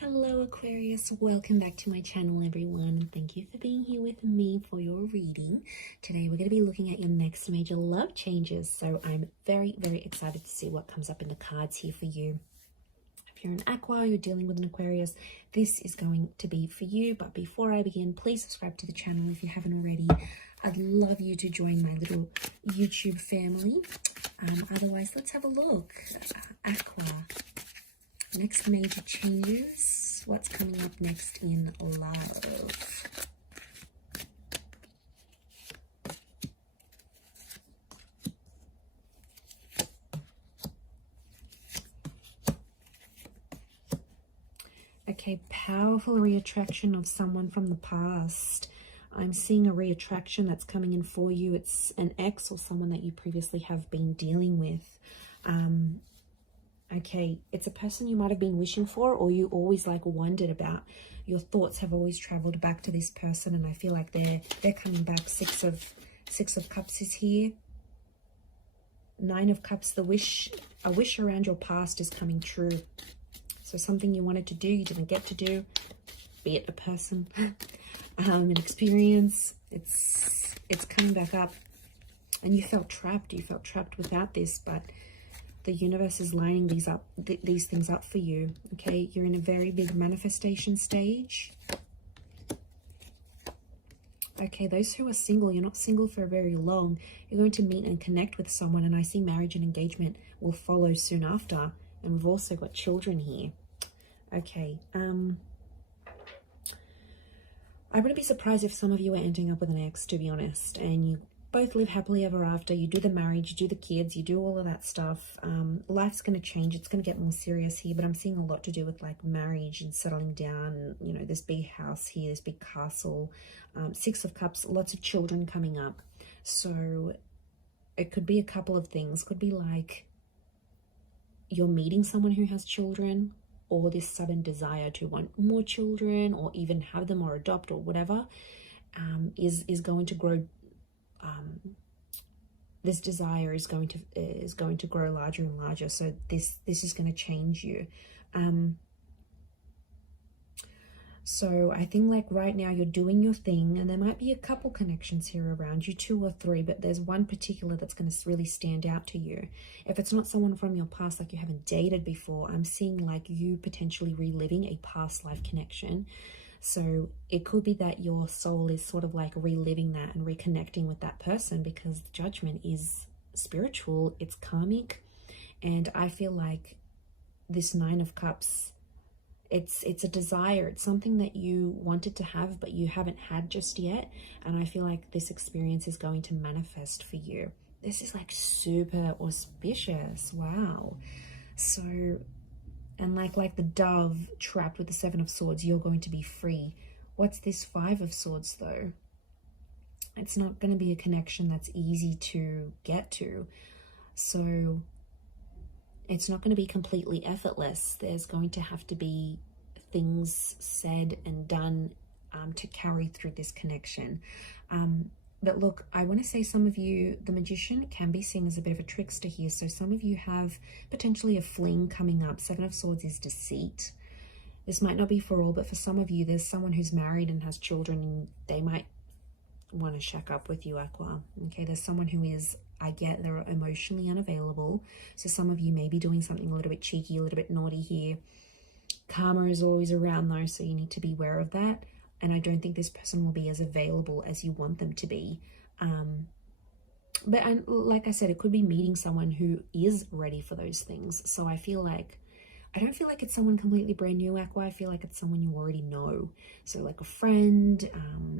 Hello Aquarius, welcome back to my channel everyone, and thank you for being here with me for your reading. Today we're going to be looking at your next major love changes, so I'm very excited to see what comes up in the cards here for you. If you're an Aqua, you're dealing with an Aquarius, this is going to be for you. But before I begin, please subscribe to the channel if you haven't already. I'd love you to join my little YouTube family. Otherwise, let's have a look. Aqua. Next major changes. What's coming up next in love? Okay, powerful reattraction of someone from the past. I'm seeing a reattraction that's coming in for you. It's an ex or someone that you previously have been dealing with. Okay, it's a person you might have been wishing for, or you always like wondered about. Your thoughts have always traveled back to this person, and I feel like they're coming back. Six of Cups is here. Nine of Cups, a wish around your past is coming true. So something you wanted to do, you didn't get to do, be it a person, an experience, it's coming back up. And you felt trapped. You felt trapped without this, but the universe is lining these things up for you. Okay, you're in a very big manifestation stage. Okay, those who are single, you're not single for very long. You're going to meet and connect with someone, and I see marriage and engagement will follow soon after. And we've also got children here. Okay, I wouldn't be surprised if some of you are ending up with an ex, to be honest, and you both live happily ever after. You do the marriage, you do the kids, you do all of that stuff. Life's going to change. It's going to get more serious here, but I'm seeing a lot to do with like marriage and settling down. You know, this big house here, this big castle. Six of Cups, lots of children coming up. So it could be a couple of things. Could be like you're meeting someone who has children, or this sudden desire to want more children, or even have them or adopt or whatever, is going to grow. This desire is going to grow larger and larger. So this is going to change you. So I think like right now you're doing your thing, and there might be a couple connections here around you, 2 or 3, but there's one particular that's going to really stand out to you. If it's not someone from your past, like you haven't dated before, I'm seeing like you potentially reliving a past life connection. So it could be that your soul is sort of like reliving that and reconnecting with that person, because the Judgment is spiritual, it's karmic. And I feel like this 9 of Cups, it's a desire. It's something that you wanted to have, but you haven't had just yet. And I feel like this experience is going to manifest for you. This is like super auspicious. Wow. So, and like the dove trapped with the 7 of Swords, you're going to be free. What's this 5 of Swords though? It's not going to be a connection that's easy to get to. So it's not going to be completely effortless. There's going to have to be things said and done to carry through this connection. But look, I want to say some of you, the Magician can be seen as a bit of a trickster here. So some of you have potentially a fling coming up. 7 of Swords is deceit. This might not be for all, but for some of you, there's someone who's married and has children, and they might want to shack up with you, Aqua. Okay, there's someone who is, I get, they're emotionally unavailable. So some of you may be doing something a little bit cheeky, a little bit naughty here. Karma is always around though, so you need to be aware of that. And I don't think this person will be as available as you want them to be. But like I said, it could be meeting someone who is ready for those things. So I don't feel like it's someone completely brand new, Aqua. I feel like it's someone you already know. So like a friend,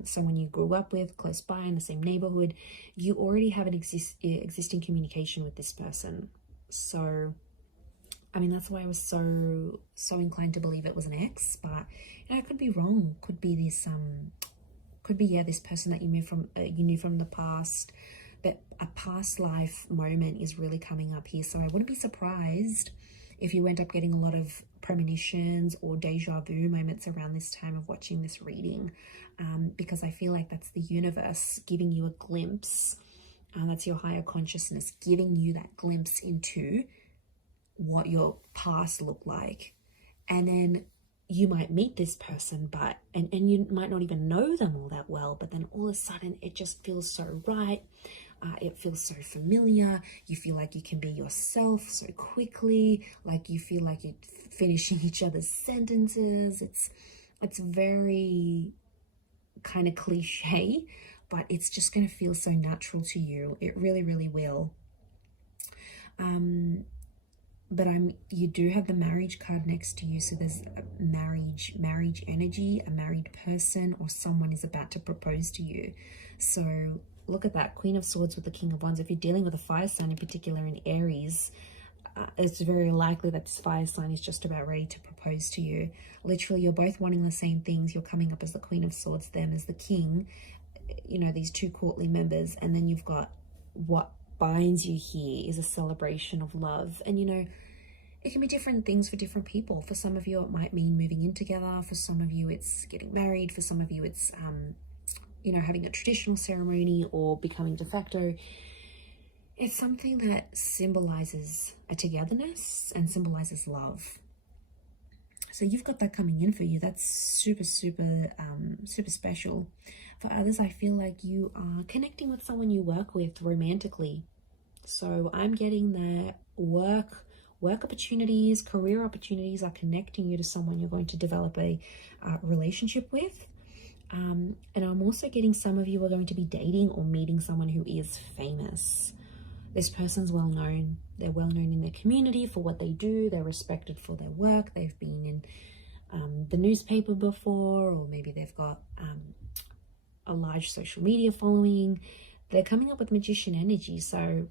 someone you grew up with, close by in the same neighborhood. You already have an existing communication with this person. So, I mean, that's why I was so inclined to believe it was an ex. But you know, I could be wrong. Could be this this person that you knew from the past. But a past life moment is really coming up here. So I wouldn't be surprised if you end up getting a lot of premonitions or deja vu moments around this time of watching this reading, because I feel like that's the universe giving you a glimpse. That's your higher consciousness giving you that glimpse into what your past looked like. And then you might meet this person, but and you might not even know them all that well, but then all of a sudden it just feels so right. It feels so familiar. You feel like you can be yourself so quickly, like you feel like you're finishing each other's sentences. It's very kind of cliche, but it's just going to feel so natural to you. It really, really will. But you do have the marriage card next to you, so there's a marriage energy, a married person, or someone is about to propose to you. So look at that, Queen of Swords with the King of Wands. If you're dealing with a fire sign, in particular in Aries, it's very likely that this fire sign is just about ready to propose to you. Literally, you're both wanting the same things. You're coming up as the Queen of Swords, them as the King, you know, these two courtly members, and then you've got what binds you here is a celebration of love. And you know, it can be different things for different people. For some of you it might mean moving in together, for some of you it's getting married, for some of you it's you know, having a traditional ceremony or becoming de facto. It's something that symbolizes a togetherness and symbolizes love. So you've got that coming in for you. That's super special. For others, I feel like you are connecting with someone you work with romantically. So I'm getting that work opportunities, career opportunities are connecting you to someone you're going to develop a relationship with. And I'm also getting some of you are going to be dating or meeting someone who is famous. This person's well known. They're well known in their community for what they do. They're respected for their work. They've been in the newspaper before, or maybe they've got a large social media following. They're coming up with magician energy. So,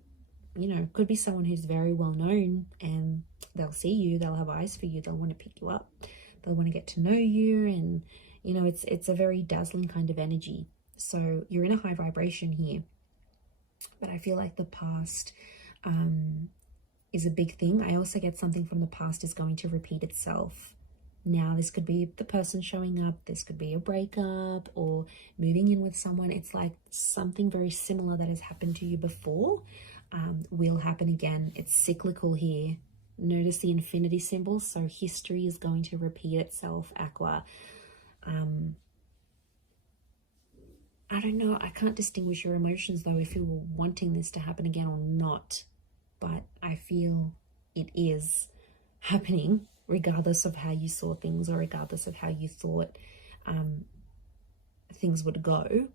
you know, could be someone who's very well known, and they'll see you. They'll have eyes for you. They'll want to pick you up. They'll want to get to know you. And, you know, it's a very dazzling kind of energy. So you're in a high vibration here. But I feel like the past is a big thing. I also get something from the past is going to repeat itself. Now, this could be the person showing up. This could be a breakup or moving in with someone. It's like something very similar that has happened to you before will happen again. It's cyclical here. Notice the infinity symbol. So history is going to repeat itself, Aqua. I don't know, I can't distinguish your emotions though if you were wanting this to happen again or not, but I feel it is happening regardless of how you saw things or regardless of how you thought things would go.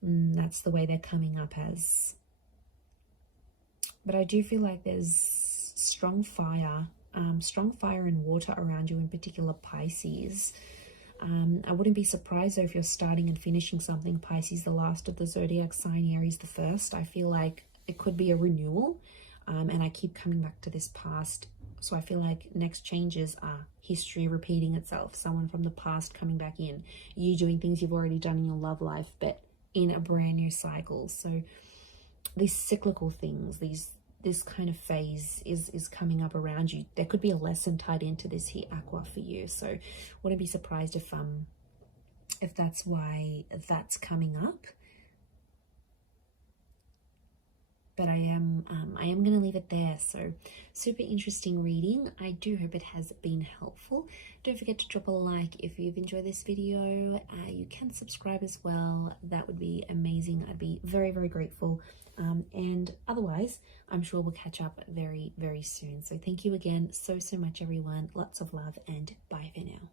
That's the way they're coming up as. But I do feel like there's strong fire and water around you, in particular Pisces. I wouldn't be surprised though if you're starting and finishing something. Pisces, the last of the zodiac sign, Aries, the first. I feel like it could be a renewal, and I keep coming back to this past. So I feel like next changes are history repeating itself, someone from the past coming back in, you doing things you've already done in your love life, but in a brand new cycle. So these cyclical things, this kind of phase is coming up around you. There could be a lesson tied into this here, Aqua, for you. So wouldn't be surprised if that's why that's coming up. But I am going to leave it there. So super interesting reading. I do hope it has been helpful. Don't forget to drop a like if you've enjoyed this video. You can subscribe as well. That would be amazing. I'd be very, very grateful. And otherwise, I'm sure we'll catch up very, very soon. So thank you again so much, everyone. Lots of love and bye for now.